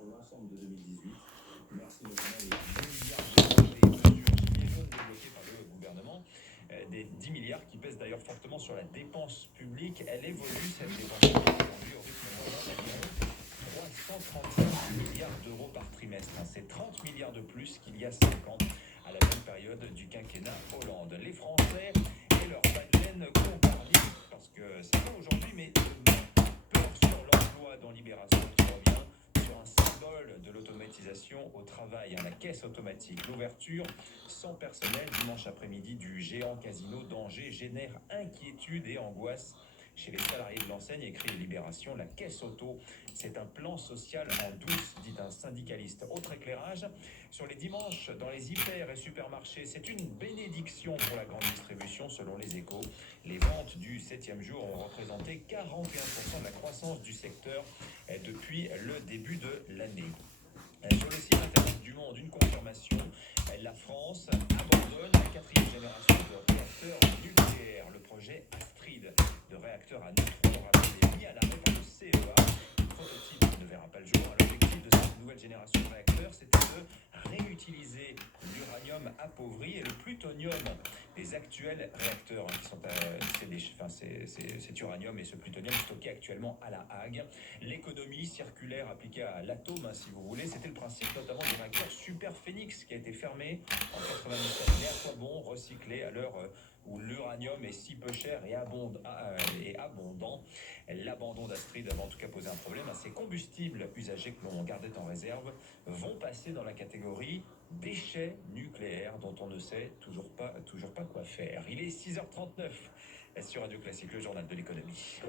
sur l'ensemble de 2018. Merci notamment des 10 milliards d'euros des mesures gilets jaunes débloquées par le gouvernement. Des 10 milliards qui pèsent d'ailleurs fortement sur la dépense publique. Elle évolue, cette dépense publique, aujourd'hui au rythme moyen d'environ 335 milliards d'euros par trimestre. C'est 30 milliards de plus qu'il y a 5 ans, à la même période du quinquennat Hollande. Les Français et leur madeleine comptent parmi, parce que c'est pas aujourd'hui, mais demain. Peur sur l'emploi dans Libération qui revient sur un symbole de l'automatisation au travail, la caisse automatique. L'ouverture sans personnel dimanche après-midi du géant casino d'Angers génère inquiétude et angoisse chez les salariés de l'enseigne, écrit Libération. La caisse auto, c'est un plan social en douce, dit un syndicaliste. Autre éclairage, sur les dimanches dans les hyper et supermarchés, c'est une bénédiction pour la grande distribution selon les Échos. Les ventes du 7e jour ont représenté 41% de la croissance du secteur depuis le début de l'année. Sur le site internet du Monde, une confirmation, la France abandonne la 4e génération de réacteurs nucléaires. Le projet Astrid de réacteurs à neutrons rappelé mis à l'arrêt par le CEA. Le prototype ne verra pas le jour. L'objectif de cette nouvelle génération de réacteurs, c'était de réutiliser l'uranium appauvri et le plutonium des actuels réacteurs qui sont cet uranium et ce plutonium stocké actuellement à la Hague. L'économie circulaire appliquée à l'atome, si vous voulez, c'était le principe notamment du réacteur Super Phoenix qui a été fermé en 97. Mais à quoi bon recycler à l'heure où l'uranium est si peu cher et abondant? L'abandon d'Astrid avait en tout cas posé un problème. Ces combustibles usagés que l'on gardait en réserve vont passer dans la catégorie déchets nucléaires dont on ne sait toujours pas quoi faire. Il est 6h39 sur Radio Classique, le journal de l'économie.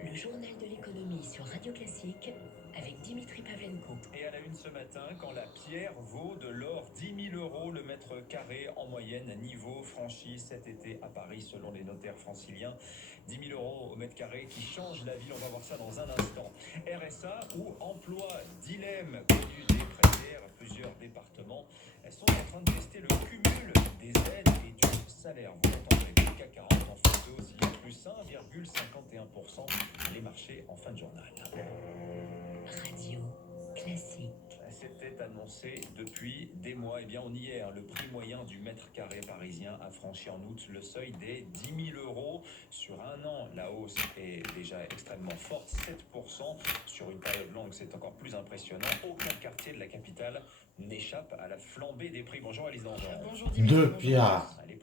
Le journal de l'économie sur Radio Classique avec Dimitri Pavlenko. Et à la une ce matin, quand la pierre vaut de l'or, 10 000 euros le mètre carré en moyenne, niveau franchi cet été à Paris selon les notaires franciliens. 10 000 euros au mètre carré qui change la ville, on va voir ça dans un instant. RSA ou emploi, dilemme connu des précaires, plusieurs départements sont en train de tester le cumul des aides et du salaire. Vous l'entendrez, le CAC 40 en photo aussi, plus 1,51%, les marchés en fin de journal. Radio Classique. C'était annoncé depuis des mois. Eh bien, on y est. Le prix moyen du mètre carré parisien a franchi en août le seuil des 10 000 euros. Sur un an, la hausse est déjà extrêmement forte, 7%. Sur une période longue, c'est encore plus impressionnant. Aucun quartier de la capitale n'échappe à la flambée des prix. Bonjour Alice Dangean. Bonjour Dimitri.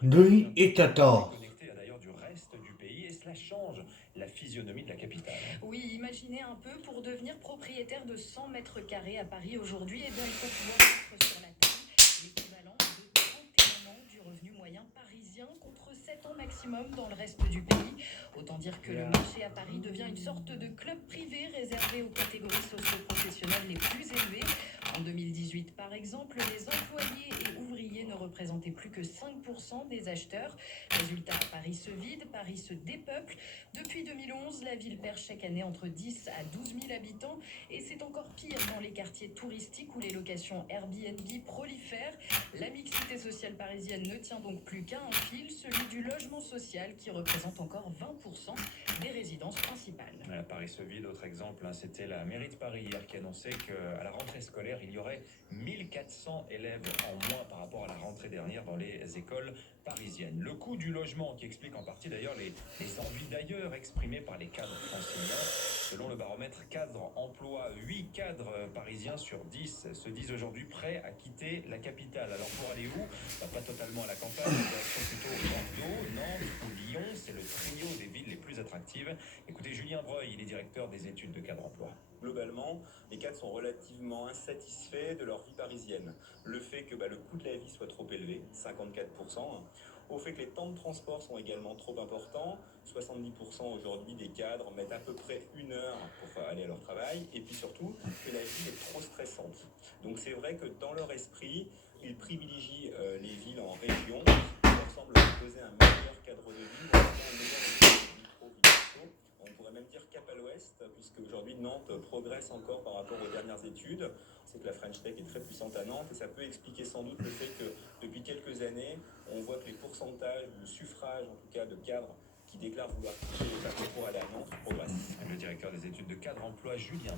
Nuit et tata. Connecté d'ailleurs du reste du pays, et cela change la physionomie de la capitale. Oui, imaginez un peu, pour devenir propriétaire de 100 mètres carrés à Paris aujourd'hui, eh bien, il faut pouvoir mettre sur la table l'équivalent de 31 ans du revenu moyen parisien contre 7 ans maximum dans le reste du pays. Autant dire que le marché à Paris devient une sorte de club privé réservé aux catégories socio-professionnelles les plus élevées. En 2018, par exemple, les employés et ouvriers ne représentaient plus que 5% des acheteurs. Résultat, Paris se vide, Paris se dépeuple. Depuis 2011, la ville perd chaque année entre 10 à 12 000 habitants et c'est encore pire dans les quartiers touristiques où les locations Airbnb prolifèrent. La mixité sociale parisienne ne tient donc plus qu'à un fil, celui du logement social qui représente encore 20% des résidences principales. Paris se vide, autre exemple, c'était la mairie de Paris hier qui annonçait qu'à la rentrée scolaire, il y aurait 1400 élèves en moins par rapport à la rentrée dernière dans les écoles parisiennes. Le coût du logement qui explique en partie d'ailleurs les envies d'ailleurs exprimées par les cadres franciliens. Selon le baromètre cadre emploi, 8 cadres parisiens sur 10 se disent aujourd'hui prêts à quitter la capitale. Alors pour aller où? Pas totalement à la campagne, direction plutôt Bordeaux, Nantes ou Lyon. C'est le trio des villes les plus attractives. Écoutez Julien Breuil, il est directeur des études de cadre emploi. Globalement, les cadres sont relativement insatisfaits de leur vie parisienne. Le fait que le coût de la vie soit trop élevé, 54%, au fait que les temps de transport sont également trop importants, 70% aujourd'hui des cadres mettent à peu près 1 heure pour aller à leur travail, et puis surtout que la vie est trop stressante. Donc c'est vrai que dans leur esprit, ils privilégient les villes en région, qui leur semblent proposer un meilleur cadre de vie, ou un meilleur micro-vie. On pourrait même dire cap à l'ouest, puisque aujourd'hui Nantes progresse encore par rapport aux dernières études. C'est que la French Tech est très puissante à Nantes et ça peut expliquer sans doute le fait que depuis quelques années, on voit que les pourcentages de suffrage, en tout cas de cadres qui déclare vouloir quitter le bac pour aller à Nantes progresse. Le directeur des études de cadre emploi, Julien.